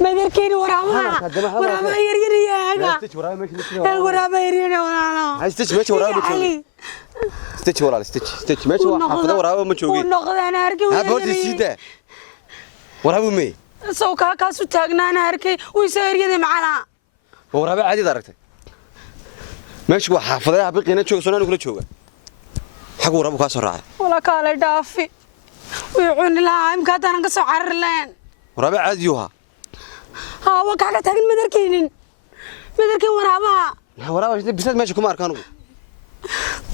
مدركيني وراها يريني يا وراها يريني وراها استيتش ماشي وراها استيتش وراها استيتش ماشي حافظه وراها ما جوجين ونقض انا اركي هابورتي سيده وراها مي سو كاسو تاغنا انا اركي ويسيريدي معنا وراها عادي دارتي ماشي حافظه بقينا جوج سنه كل جوجا حق وراها كاسو راعي ولا كاله دافي ويعون لها امكاد انا كسو عرلين وراها عاديوها ها وكاله تاغن مدركين وراها وراها بس ماشي كما اركانو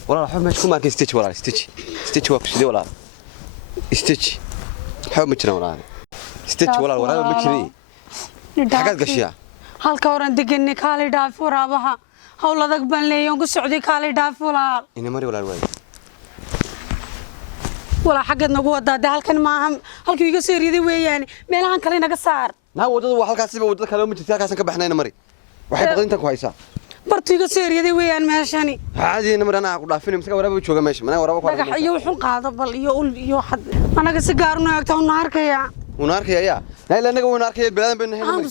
ولا حب ماشي كما ستيتش ولا ستيتش واكس دي ولا ستيتش حب مجرى ولا ستيتش ولا ولا مجري حاجات قشيا halka oran deganay kaalay dhaaf waraabaha hawladag ban leeyon ku socday kaalay dhaaf walaal ina mari walaal way wala xaqad nagu wadaada halkan ma aha halkii iga seeriday weeyaan meelahan kale naga saar na wadada waa halkaas wadada kale ma jirto halkaas ka baxnayna mari waxay badinta ku haysaa bartiga seeriday weeyaan meeshani caadi namar ana ku dhaafin miska waraaba jooga meesha mana waraaba ku dhagax iyo wuxuu qaado bal iyo xad anaga si gaar u naagta una arkaya la anaga una arkaya biladan been helay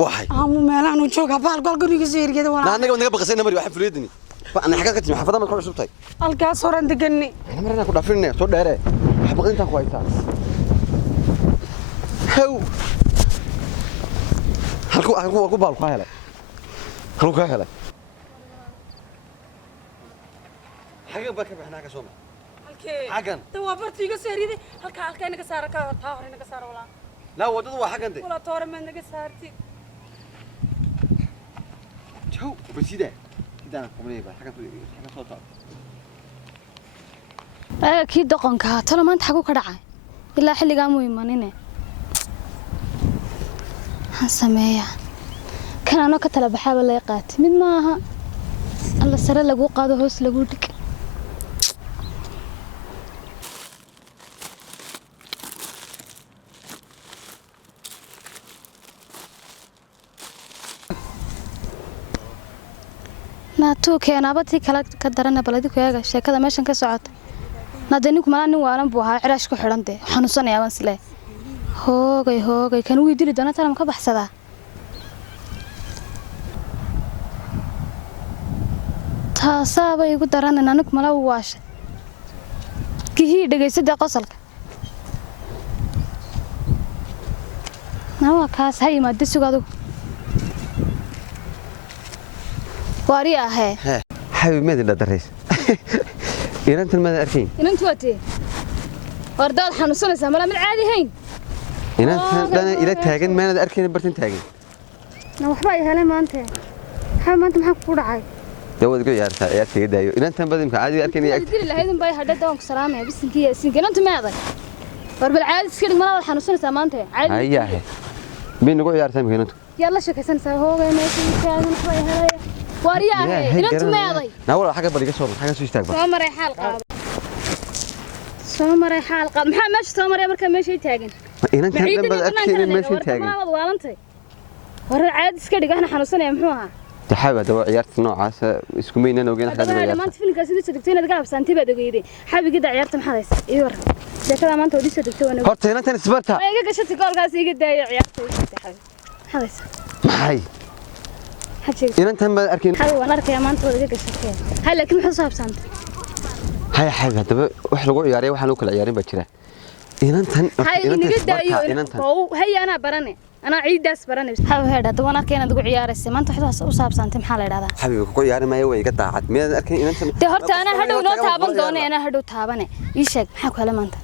waxay amu meelaan u jooga baal gol guriga seeriyada wala anaga naga baqasayna mari waxa fuleedini ana xaqad ka timi xafada ma ku cusubtay halkaas oran deganay namar ana ku dhaafinay soo dheere waxa baqinta ku haysaa haw halku baal ku helay halku ka helay حاجة بك بحنا كسومة. halkee حاجة. waa bartiga seeriday halka inaga saar ka taa hore inaga saar wala لا ودد waa حاجة أنت. wala toore ma inaga saarti. شو بسيدة. إذا قبلي بقى حاجة صوتها. kii doqonka talo maanta xagu ka dhacay ilaa xilliga mu imanine han sameeya kan ano ka tala baxaba la qaat mid maaha alla sare lagu qaado hoos lagu dhig naato keenaabati kala ka darana baladi ku eega sheekada meeshan ka socota nadaniku malaanin waalan buu ahaa ciraash ku xidhantay xanuunsanaya baan isle hoogay kan uu dili doona talam ka baxsada taasaaba igu daran anigu mala waashay kihii dhageysada qosolka nawa kaas hay ma disugaadu wari ahe حبيبي ما أدري دريس. إذا أنت ما أركين. inantu waatee wardaad xanuunsanaysaa mala mid caadi hayn إذا أنت أنا إذا تاجن ما أنا أركين برتين تاجن. na waxba ay heleen maanta maanta maxaa ku dhacay داود يقول يا رتا يا تيجي دايو إذا أنت بدي عادي أركين يا dili lahaydin bay hadda doonku salaamay bisinkiya sinkinantu maaday war bal caadi iska dhig mala xanuunsanaysaa maanta caadi هيا هي. مين يقول يا رتا مين أنت؟ yalla shakaysanaysaa hoogay meesha taagan waxba ay heleen wari ahe inantu maaday نقول حاجة بدي كسر حاجة سويش تاجبا. soo maray xaal qaad maxaa meesha soo maray marka meesha taagan إذا أنت بدي أركين ماشي تاجن. waad waalantay war caadi iska dhig waxna xanuunsanaya muxuu ahaa تحب دواء عيارة النوع عسى اسكمين أنا وجينا خدنا ما عيارة. أنت فيلم كاسيدي صدقتين أتقابل سنتي بعد قيدي حابي كده عيارة محرس إيور ده كذا ما أنت ودي صدقتوا أنا هرت هنا أنت نسبرتها. إيه قشة تقول كاسي كده عيارة حرس محي. حشي إذا أنت بدي أركين. حبي وأنا أركي ما أنت ودي قشة هلا كم حصاب سنت هاي حاجة دواء وحلو عيارة وحنوكل عيارين بكرة. إذا أنت هاي نقد أيوه هو هي أنا براني أنا عيد داس براني حبي هذا ده وأنا كنا تقول عيارة ما أنت حصاب سنت محل هذا حبيبي كوكو عيارة ما يوي قطع عاد مين أركين إذا أنت. ده هرت أنا هدو نو تابن دوني أنا هدو تابني إيشك حكوا لما أنت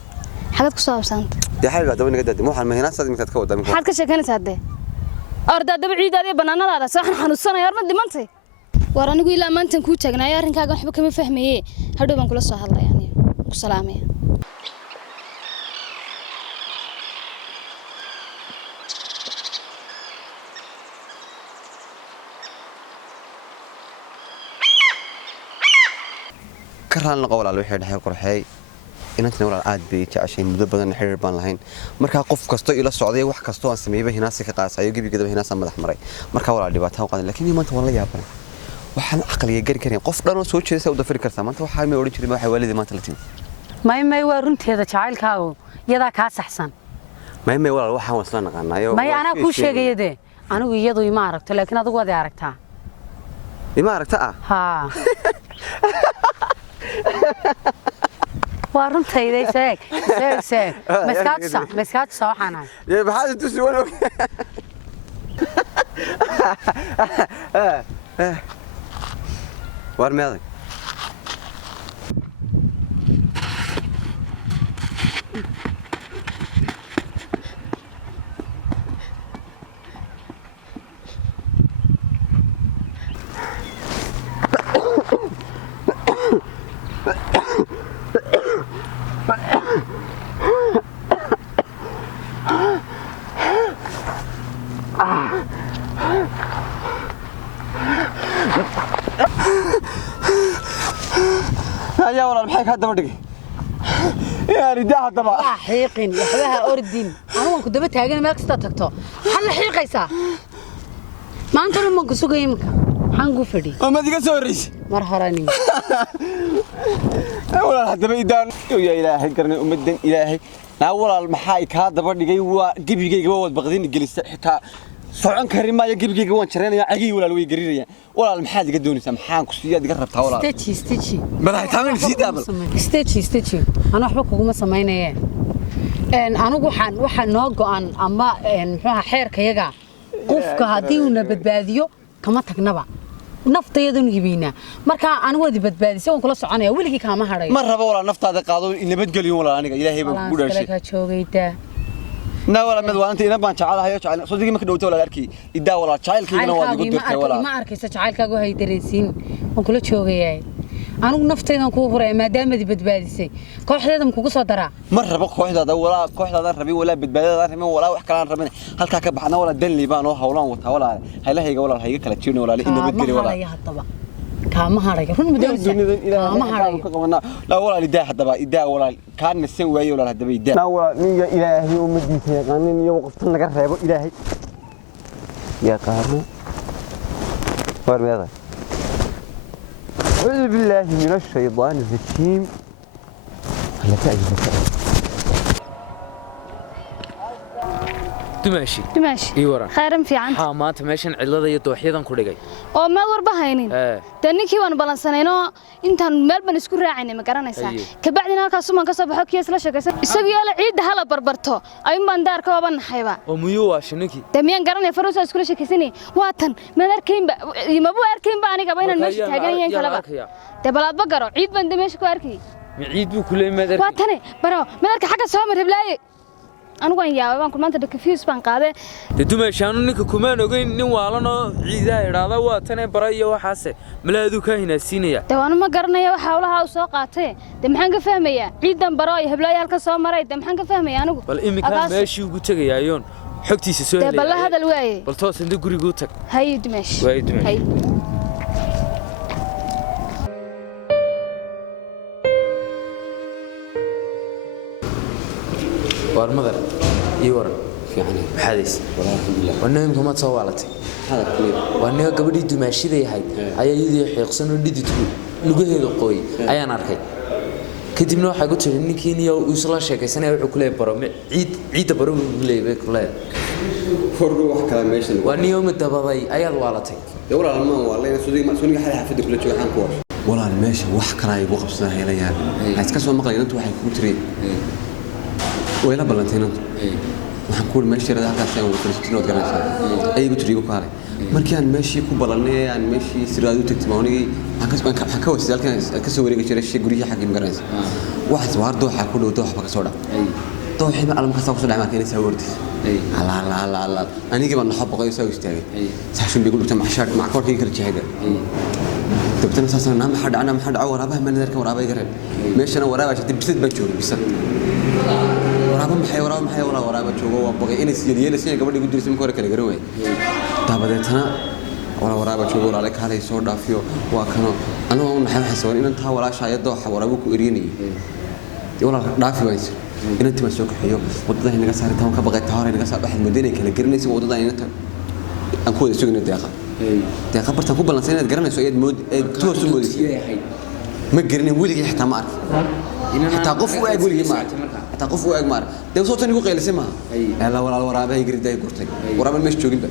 حاجات كصاب سنت يا حبيبي دواء نقد مو حال ما هنا صدق متتكود دمك. حد كشكنت هذا أردا دبع عيد هذا بنانا هذا صح حنوصنا يا رب دمنتي وراني يقول لا ما أنت كوتشجنا يا رنكا قن حبك ما فهمي هدو بنقول الصح الله يعني سلامي كرهان القول على الوحيد حي قرحي إن أنت نقول عاد بيت عشان مدة بدنا نحرر بان لهين مركها قف كستو إلى السعودية وح كستو أن سميه هنا سكة قاس أيوة جيبي كده هنا سمد حمري مركها ولا اللي باتها وقال لكن يوم أنت والله يا بنا waxaan aqliga gari karin qof dhan oo soo jeesta u dafiri kartaa maanta waxa ma oran jirin waxa waalidii maanta la timi may waa runteeda jacaylkaagu yadaa kaa saxsan may walaal waxaan wasla naqaanayo may anaa ku sheegayade anigu iyadu ima aragto laakiin adigu wada aragtaa ima aragtaa ha waa runtayda sheeg maskaadsa waxaan ahay يا بحاجة تسوي وارمي هذا يا والله الحين هذا بدقي يا رداء طبعا حيقين وحبها أوردين أنا كنت بتهاجن ما كستاتكتو حل حيقيسا ما أنت لما كسوق يمك حنقول فدي ما دي كسوريس مرحراني والله هذا بيدان يا إلهي كرني أمدن إلهي لا والله المحايك هذا بدقي هو جيبي جواد بغدين جلس حتى صعون كريم ما يجيب جي جوان شرينا يا عجي ولا لوي قريريا ولا المحاد قدوني سمحان كسياد قربتها ولا ستيتشي ما تعمل سيد قبل ستيتشي أنا أحبك وما سمينا أنا waxaan noo go'an ama muxuu xeerka yaga qofka hadii uu nabadbaadiyo kama tagnaba nafteedan hibina marka aan wadi badbaadisay waan kula soconaya wiliga kama haray ma rabo wala naftaada qaado in nabadgeliyo wala aniga ilaahay baan ku dhaashay ka joogayda na wala mid waanta ina baan jacalahayo jacayl soo digi marka dhawto wala arkii idaa wala jacaylkiina waa igu dirtay wala ma arkaysa jacaylkaagu hay dareensiin waan kula joogayay anigu naftaydan ku huray maadaama di badbaadisay kooxdeedam kugu soo daraa ma rabo kooxdaada rabi wala badbaadada rabin wala wax kala rabin halka ka baxna wala dalli baan oo hawlaan wata wala haylahayga wala hayga kala jiirno wala in nabadgeli wala كام هاري رون مدرسة كام هاري لا ولا إداء حتى بقى إداء ولا كان نسوي ولا هذا بإداء لا ولا نيجا إلهي ومدي سيقانين يوقفتنا قرر إلهي يا قارن فارم هذا أعوذ بالله من الشيطان الرجيم هلا تعجب دماشي إيه ورا خيرا في عن ما تماشين علّة يتوحيدا كوريجي oo meel warba haynin taninkii waan balansanayno intaan meel ban isku raacayna ma garanaysaa ka bacdina halkaas uma ka soo baxo kiis la sheekaysan isagii la ciid hala barbarto ay baan daarka waban hayba oo miyuu waa shiniki damiyaan garanay faruus isku la sheekaysani waatan ma arkaynba ma buu arkaynba aniga baynan meesha taaganayeen kala ba dabalaad ba garo ciid baan dameesha ku arkay ciid buu kulay ma arkayn waatan baro ma arka xaga soo mar heblaaye أنا قاعد يا بان كل ما أنت كفيس بان قاعدة. تدوم شانو نك كمان وجين نوالنا عيدا هذا واتنا برايا وحاسة ملادو كهنا سينيا. توانا ما قرنا يا وحولها وساقاته دم حنك فهمية عيدا برايا هبلايا الكسام مراي دم حنك فهمية أنا. بل إمي كان ماشي وقلت يا يون حكتي سسوي. بل هذا الواي. بل توس عندك قري قلتك. هاي دمش. واي دمش. هاي. والمدر يورا في عني حادث والله الحمد لله والنهم كما تصوالتي هذا كليب والنهم قبل يدو ماشي ذي هاي أي يدي حيقصنوا يدي تقول لقيه القوي أي أنا أركي كنت منو حاجة تقول إني كيني وصل شيء سنة وكله برا عيد برا كله بكله فرقوا واحد كلام ماشي واني يوم الدبابي أي الوالتي يقول على ما والله سوني حد حفظ كل شيء عن كور والله الماشي واحد كلام يبغى خمسة هي ليال هتكسر مقلين أنت واحد كوتري ويلا بلانتين أنت waxaan ku meesha rada halkaas aan wada garanaysaa ay igu tiriyo kaale markii aan meeshii ku balanay aan meeshii siraadu tagtimaanigi waxaan ka wasay halkan ka soo wareegay jiray shay guriga xaqi magaranaysa waxa waardo waxa ku dhawdo waxba ka soo dhac tooxina alma ka soo dhacay markii soo wartay ala aniga baan xab qoysa soo istaagay saxshin bigu dhigtay maxshaad ma korkii kala jeeda dabtana saasan ma xad ana ma xad warabaha ma nadarka waraabay garan meeshana waraabay shati bisad baa joogay bisad maxay waraaba joogo waa bogay inay yeelayeen gabadhii ku dirsan kore kala garan way dabadeetana waraaba joogo walaal ka haday soo dhaafiyo waa kano aniga oo naxay xasawan inaan taa walaashayado waraabo ku eriyay walaal dhaafi wayso inaan tima soo kaxiyo wadada inaga saartaan ka baqay taar inaga saar waxad mudane kala garanaysa wadada inta aan ku wada sugna deeqa deeqa bartan ku balansan inaad garanayso ayaad toos u moodaysaa ma garanin weligii xitaa ma arkin xitaa qof u eeg weligii ma arkin xitaa qof u eeg ma arkin dee soo tan igu qaylisay maaha la walaal waraabahay gariday gurtay waraaban meesha jooginba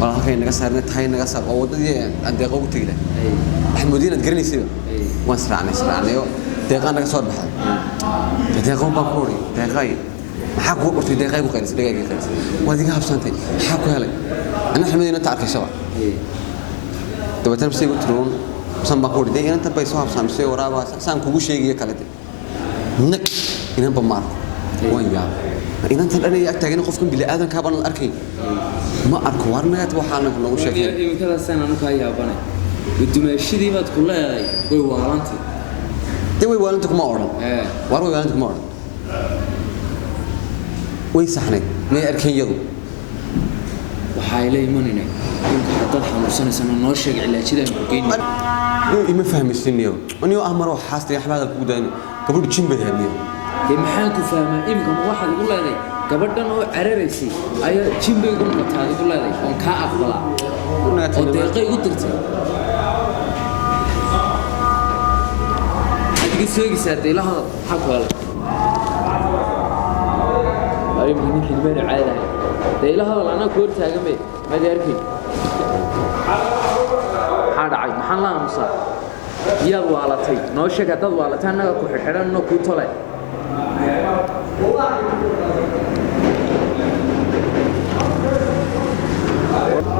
walaal halkay naga saarnay tahay naga saar oo wadadii aan deeqa ugu tagi lahay waxaad moodeen aad garanaysayba waan israacnayo deeqaan naga soo baxay deeqaan baan ku oray deeqay maxaa ku qortay deeqay ku qaylisay deeqay qaylisay waad iga habsantay maxaa ku helay ana xamadiina ta arkayshaba dabataan saygu tiroon san baan ku oray deeqaan inta bay soo habsaamisay waraaba saan kugu sheegay kale nak inaan ba maar waan yaa inaan tan dhanay agtaagan qofkan bil aadan ka baan arkay ma arko warnaad waxaan nagu sheegay imikada sanad ka yaabanay dumaashidii baad ku leedahay way waalantay way waalanta kuma oran war way waalanta kuma oran way saxnay may arkeen yadu waxay leeyihiin in dad xanuunsanaysan noo sheeg cilaajida ku geeyay ima fahmaysiiniyo aniyo amaro xaastay axbaad ku daan gabadhu jimbe haamiyo maxaan ku fahmaa imika waxa ugu leedahay gabadhan oo cararaysay ayaa jimbe ugu noqotay ugu leedahay oo ka aqbala oo deeqay ugu dirtay سويسات إلى هذا حقول أي من كلمة عادة إلى هذا أنا كورت هجمي ما داركين هذا عيب محل أمصار يلا على تي نوشة كتاد وعلى تانا كحرنا نكوتله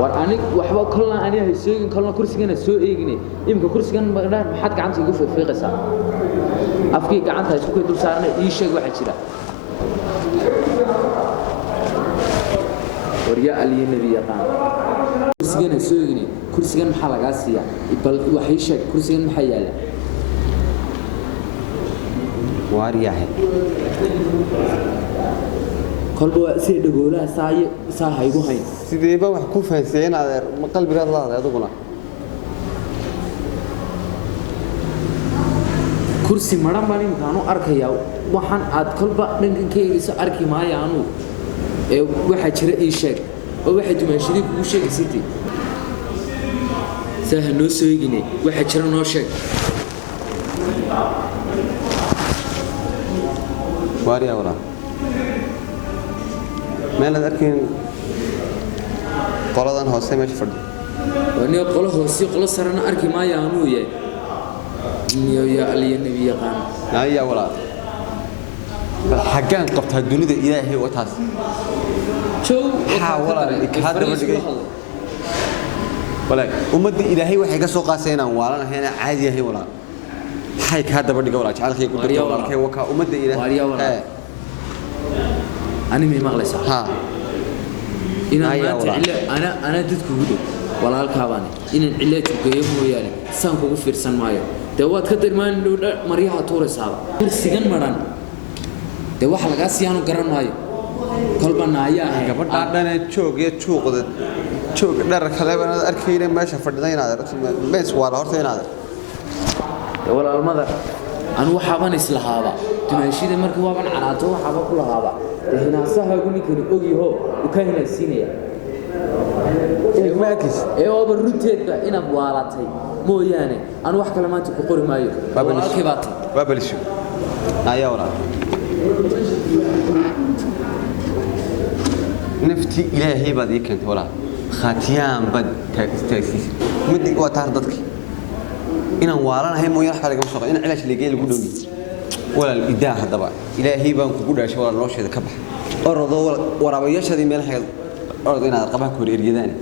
وأنا وحبا كلنا أنا هسوي كلنا كرسينا سوي إيجني يمكن كرسينا ما حد قاعد يقول في قصة أفكي قاعد هسوي كده صارنا إيش واحد كذا وريا علي النبي قام كرسينا سوي إيجني كرسينا محل قاسية يبل وحيش كرسينا محيالة واريا قلبه سيد جولا ساي يقول هاي سيدي بقى محكوم فهسين على قلبي قال الله هذا قلنا كرسي مرام بالي مكانه أركيا وحن عاد قلبه نكين كيس أركي ما يعنو واحد شرق إيشك أو واحد ما يشرب وشك سيتي سهل نوسوي جنيه واحد شرق نوشك واريا ورا ما أنا ذكرين قلادن هوسي مش فرد وأنا قلاد هوسي قلاد سرنا أركي ما يعنو يه يا علي النبي قام لا يا ولا حقان قبت هالدنيا ده إلهي وتاس شو حاول هذا بدي ولا أمد إلهي وحاجة سوق سينا ولا هنا عادي هي ولا حيك هذا بدي ولا تعال خيك بدي ولا كي وكا أمد إلهي أنا مي مغلسة ها أنا تذكر هدو ولا الكاباني إن العلاج كيوم ويانا سانكو غفير سان مايو دوات كتر ما نقول مريحة تورس هذا كرسيان مران دوا حلقة سيانو كران مايو كلبنا يا قبل عندنا تشوق ده تشوق در خلابنا أركينا ماشى فردين هذا بس ولا هرتين هذا ولا المذر أنا وحابان إسلحابا تماشي ده مركب وابن عناته وحابا كل هذا هنا صح يقول لك إنه أجي هو وكان هنا السينية ماكس إيه أبو الروتيت بقى إنا بوالاتي مو يعني أنا واحد كلمات تقول مايو ولا كباتي بابلشوا يا ولا نفتي إلهي بدي كنت ولا خاتيان بد تأسيس مدي وتعرضتك إن وارنا هي مو يرحل لكم شغل إن علاش اللي جاي يقولوني ولا الإداء هذا بقى إلهي بان كقول عشان ولا نوش هذا كبح أرض ورا بيش هذه ملح أرض إن هذا قبح كورير جداني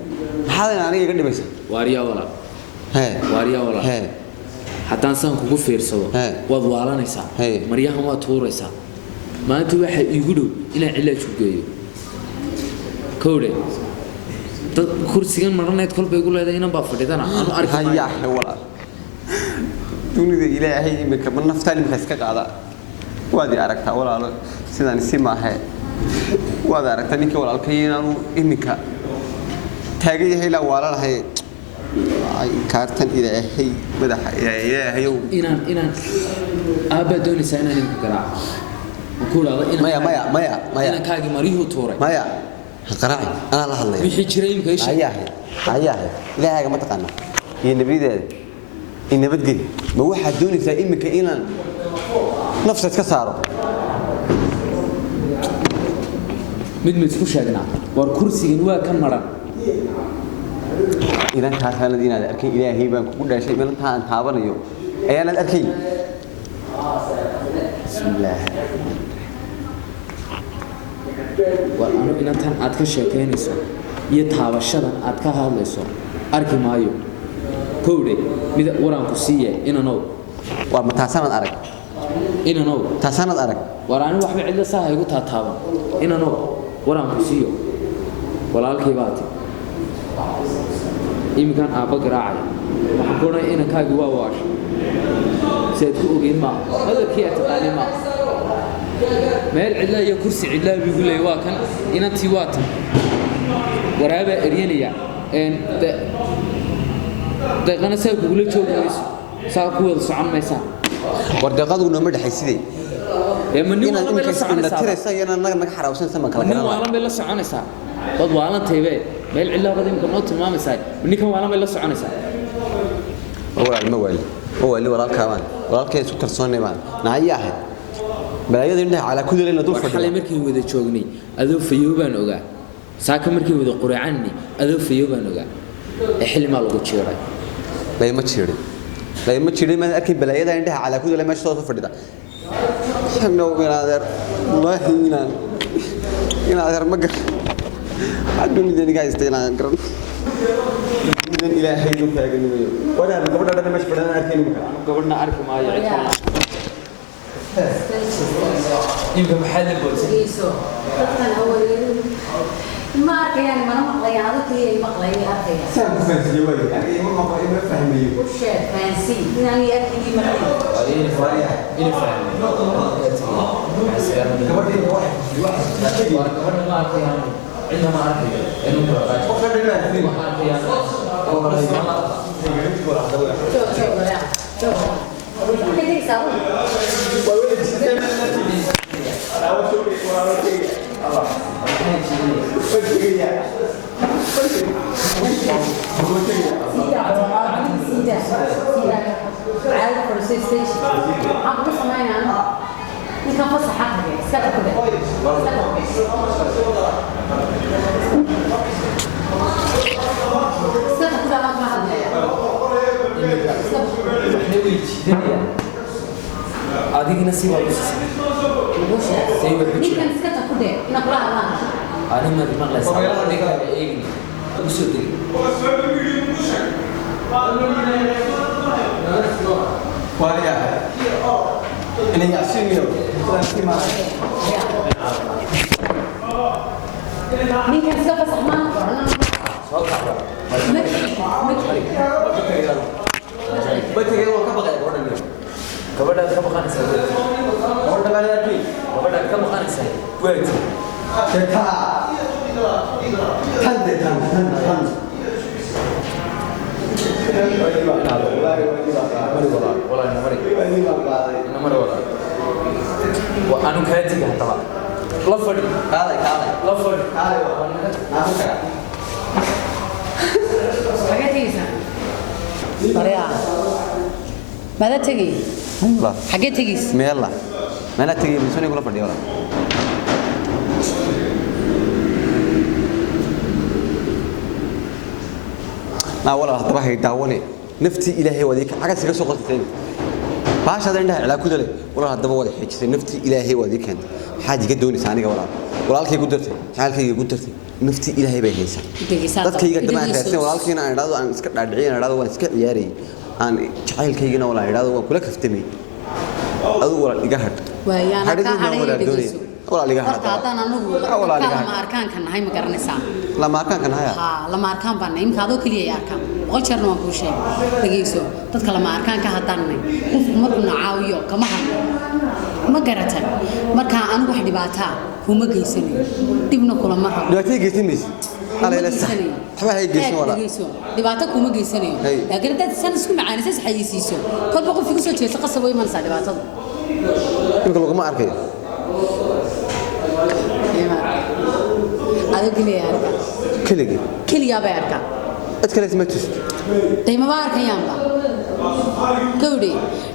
هذا يعني يقدر بس واريا ولا واريا ولا حتى إنسان كوكو فيرسوا وضوالنا نسا مريها ما تورسا ما أنت واحد يقولوا إن علاج وجايو كوري كرسيان مرنا يدخل بيقول هذا هنا بافرد أنا أعرف هيا ولا دوني ذي إلهي مك من نفتالي مخسك على وادي أركتها ولا سيدان السماء هي وادي أركتها نيك ولا الكينا إنك تاجي هي لا ولا هي كارتن إلهي بدح إلهي إن أبدون سنة نكرا وكل هذا مايا إن كاجي مريه توري مايا قراعي أنا الله الله wixii jiray imka isha عياه لا حاجة ما تقنا هي النبي ده النبي تقول ما واحد دوني زي إمك إلى نفسه كساره mid isku sheegnaa war kursigan waa kan maran إذا أنت هذا الذين أركي إلهي بان كل شيء من أنت هابريو أنا الأركي بسم الله وأنا إن أنت أتك شيكينيسو يتهاوشدان أتك هادليسو أركي مايو كودي ميد وران كسيه إنا نو وما تحسن الأرك إنا نو تحسن الأرك وراني waxba cid la saahay ugu taataaban ina no waraan ku siiyo walaalkay baati imkan aaba garaacay waxa koona ina kaagi waa waash seed ku ogeyn ma hadalkii aad taqaanay ma meel cidla iyo kursi cidla bigu leey waa kan inantii waatan waraaba eryanaya daqana say kugula joogayso saa ku wada socon maysa wardaqadu noo dhaxaysidee من إن ترى أنا نجح حراوسين سما كلا كلام وعلم بالله سعانة سا ضد وعلم تيبه مال علا قديم كنوت ما مساي مني كم وعلم بالله سعانة سا هو اللي وراك كمان وراك سكر صوني مان نعياه بلا يدري على كل اللي ندور فيه حلا مركي وذا شوقني أذوب في يوبان أوجا ساك مركي وذا قرعني أذوب في يوبان أوجا حلم على قد شيري لا يمشي ما أكيد بلا يدري على كل اللي ماشي صوت فردا حنا وبنادر والله إن هذا مقر عدوني ذي نجاي استينا قرن من إلهي يوفقك نبيه ولا قبل هذا مش بدنا أركين قبلنا أعرف ما يعيش يمكن محل البوليس ما أركيان ما نمقلي هذا كي مقلي أركيان سام فانسي جوالي يعني ما فهمي وش فانسي يعني أركي مقلي إيه فاهم عندما أركي إنه هذه نسيبة بس. سيبه بس. مين كان سكتة كده؟ نقرأ الله. أنا ما أدري ما لسه. أنا أدري إيه. بسودي. واريا. إني أسيميو. مين كان سكتة صحمان؟ كبرنا كم خانة ساي. كبرنا كم خانة ساي. وين؟ وأنا كاتي كهتلا. لفري. لفري. ماذا تجي؟ لا. حاجة تجيس. ميلا. ما أنا تجي من سوني ولا فردي ولا. لا ولا طبعا يداوني نفتي إلهي وديك حاجة سيرة سوق ثاني. باش هذا عندها على كذا ولا هذا ولا حاجة نفتي إلهي وديك هند حاجة جدوني ثانية ولا لك يقدرتي حالك يقدرتي نفتي إلهي بيجيسا. dadka iga dhamaan raasay walaalkiina aan idhaado aan iska dhaadhicin idhaado waan iska ciyaarey aan jacaylkaygina wala idhaado waan kula kaftamay adu wala iga had waayana ka haray wala iga had hadaan anagu lama arkaan kan nahay ma garanaysaa lama arkaan kan haya lama arkaan baan imka adoo kaliya ay arkaan boqol jeer waan ku sheegay dhageyso dadka lama arkaan ka hadaanay qofku markuu caawiyo kama hadlo ma garatan marka anigu wax dhibaato kuma geysanayo dibna kula ma rabo dhibaato geysanaysa ala ila sax waxba hay geysan wala dhibaato kuma geysanayo laakiin dad san isku macaanaysa xayisiiso kolba qof igu soo jeesto qasab way man dhibaatada inka lagu ma arkayo adiga adoo keliya arka keligii keliya bay arka cid kale ma tus dayma baa arkayaanba kawdhi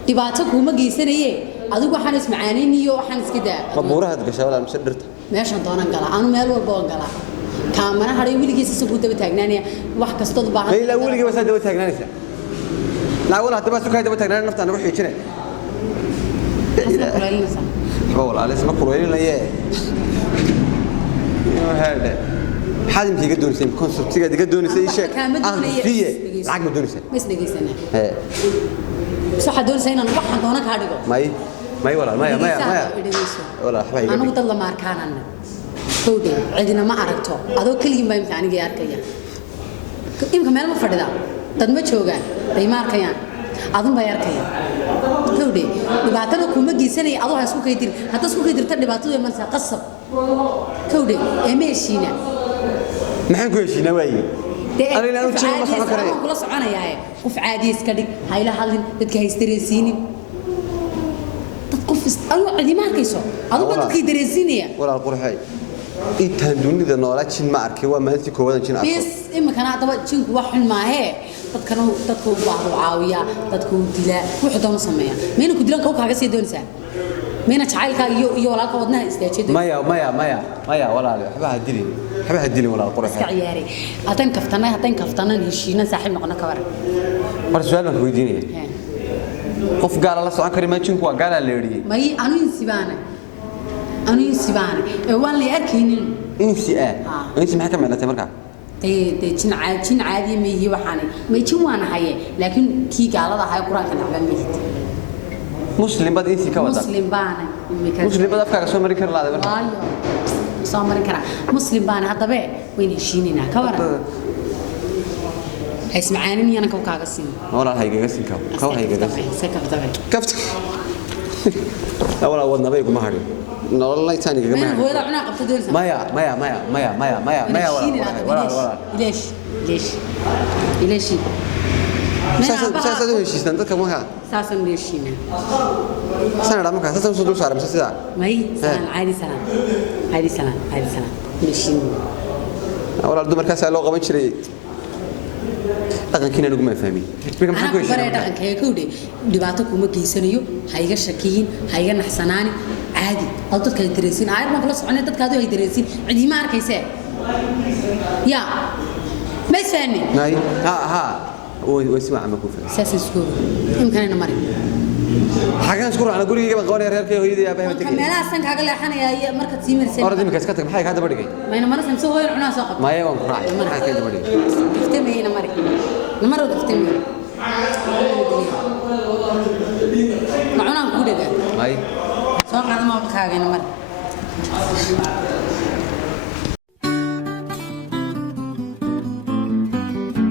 dhibaato kuma geysanaye adigu waxaan ismacaanayniyo waxaan iska daa ma buuraha gashaa walaal mise dhirta meeshan doonan gala aanu meel walba oo gala kaamana haday wiligiisa si ku daba taagnaanaya wax kastood baahan ila wiligiiba saa daba taagnaanaysa la walaal hadaba soo daba taagnaanay naftaan wax jiray walaal isma kuleelinayee هذا حازم تيجي دون سين كونسبت تيجي دون سين شيء فيه العقد دون سين بس نجي سنة صح دون سين أنا واحد هناك هاديكو ما ولا ما ولا حبايبي أنا قلت الله ما أركان أنا تودي عندنا ما أركته هذا كل يوم بيمتعني جي أركيا يمكن ما لهم فردا تدمج شوقان ده ما أركيا أظن بيركيا تودي دبعتنا كم جيسني الله هسوق كيدير حتى سوق كيدير تدري بعتوا يوم نسا قصب كودي إيميشينا ما حنقول شيء نواي أنا لا أقول شيء ما فكر أنا أقول لك أنا يا قف عادي يسكدك هاي لا حلين تتكهيستريسيني تقف أنا عادي ما كيسو أنا ما تتكهيستريسيني ولا القرح هاي إنتهندوني ذا نورات شين ما أركي وما أنت كوادن شين أركي بس إما كان أعتبر شين واحد ما هي تذكروا بعض عاوية تذكروا دلاء وحدة مصممة مين كدلان كوك حاجة سيدون سا مين تعال كا ولا كودنا استأجد مايا ولا حبها الدلي ولا القرح كعياري هتن كفتنا نهشينا ساحب نقنا كبر بس سؤال ما كويديني قف قال الله سبحانه كريم قال اللي يريد ما هي أنا إنسبانة وان اللي أركينين إنسي إنسي ما حكم على تمركع تين عادي ما هي وحاني ما يشوفون هاي لكن كي قال هذا هاي قرآن كان عبان ميت مسلم بدي إنسي كودا مسلم بانا مسلم بدي أفكار سو أمريكا لا ده سو أمريكا مسلم بانا هذا بيه وين يشينينا كورا اسمعاني أنا كوكا قسين ولا هاي قسين كو هاي قسين كفت ولا ودنا بيكم ما هري والله ثاني كمان هو لا عناق بتدور مايا ولا ليش ساسا دو هشيس نانتا كم ها ساسا ليشينا سنة رامك ساسا وصدور سارم ساسا ما هي سلام عادي سلام ليشين ولا دو مركز لو قبل شري dhaqankiina nagu ma fahmin marka maxaa ku heshiiyay dhaqanka kowde dhibaato kuma geysanayo hayga shakiyin hayga naxsanaani caadi hal dadka ay dareesin ayar ma kala soconay dadka ay dareesin cidi ma arkayse ya ma isfaani ha way ismaa ma ku fahmin saas isku imkaanina mari xagan isku raacna gurigeyga baan qabanay reerkay hooyadii aabay ma tagay meelaha san kaaga leexanaya marka tiimirsan orad imika iska tag maxay ka daba dhigay mayna marasan soo hooyan cunaa soo qabto maya waan ku raacay maxay ka daba dhigay ifteemeyna mari namaro ifteemey ma cunaan ku dhaga may soo qaadama kaagayna mari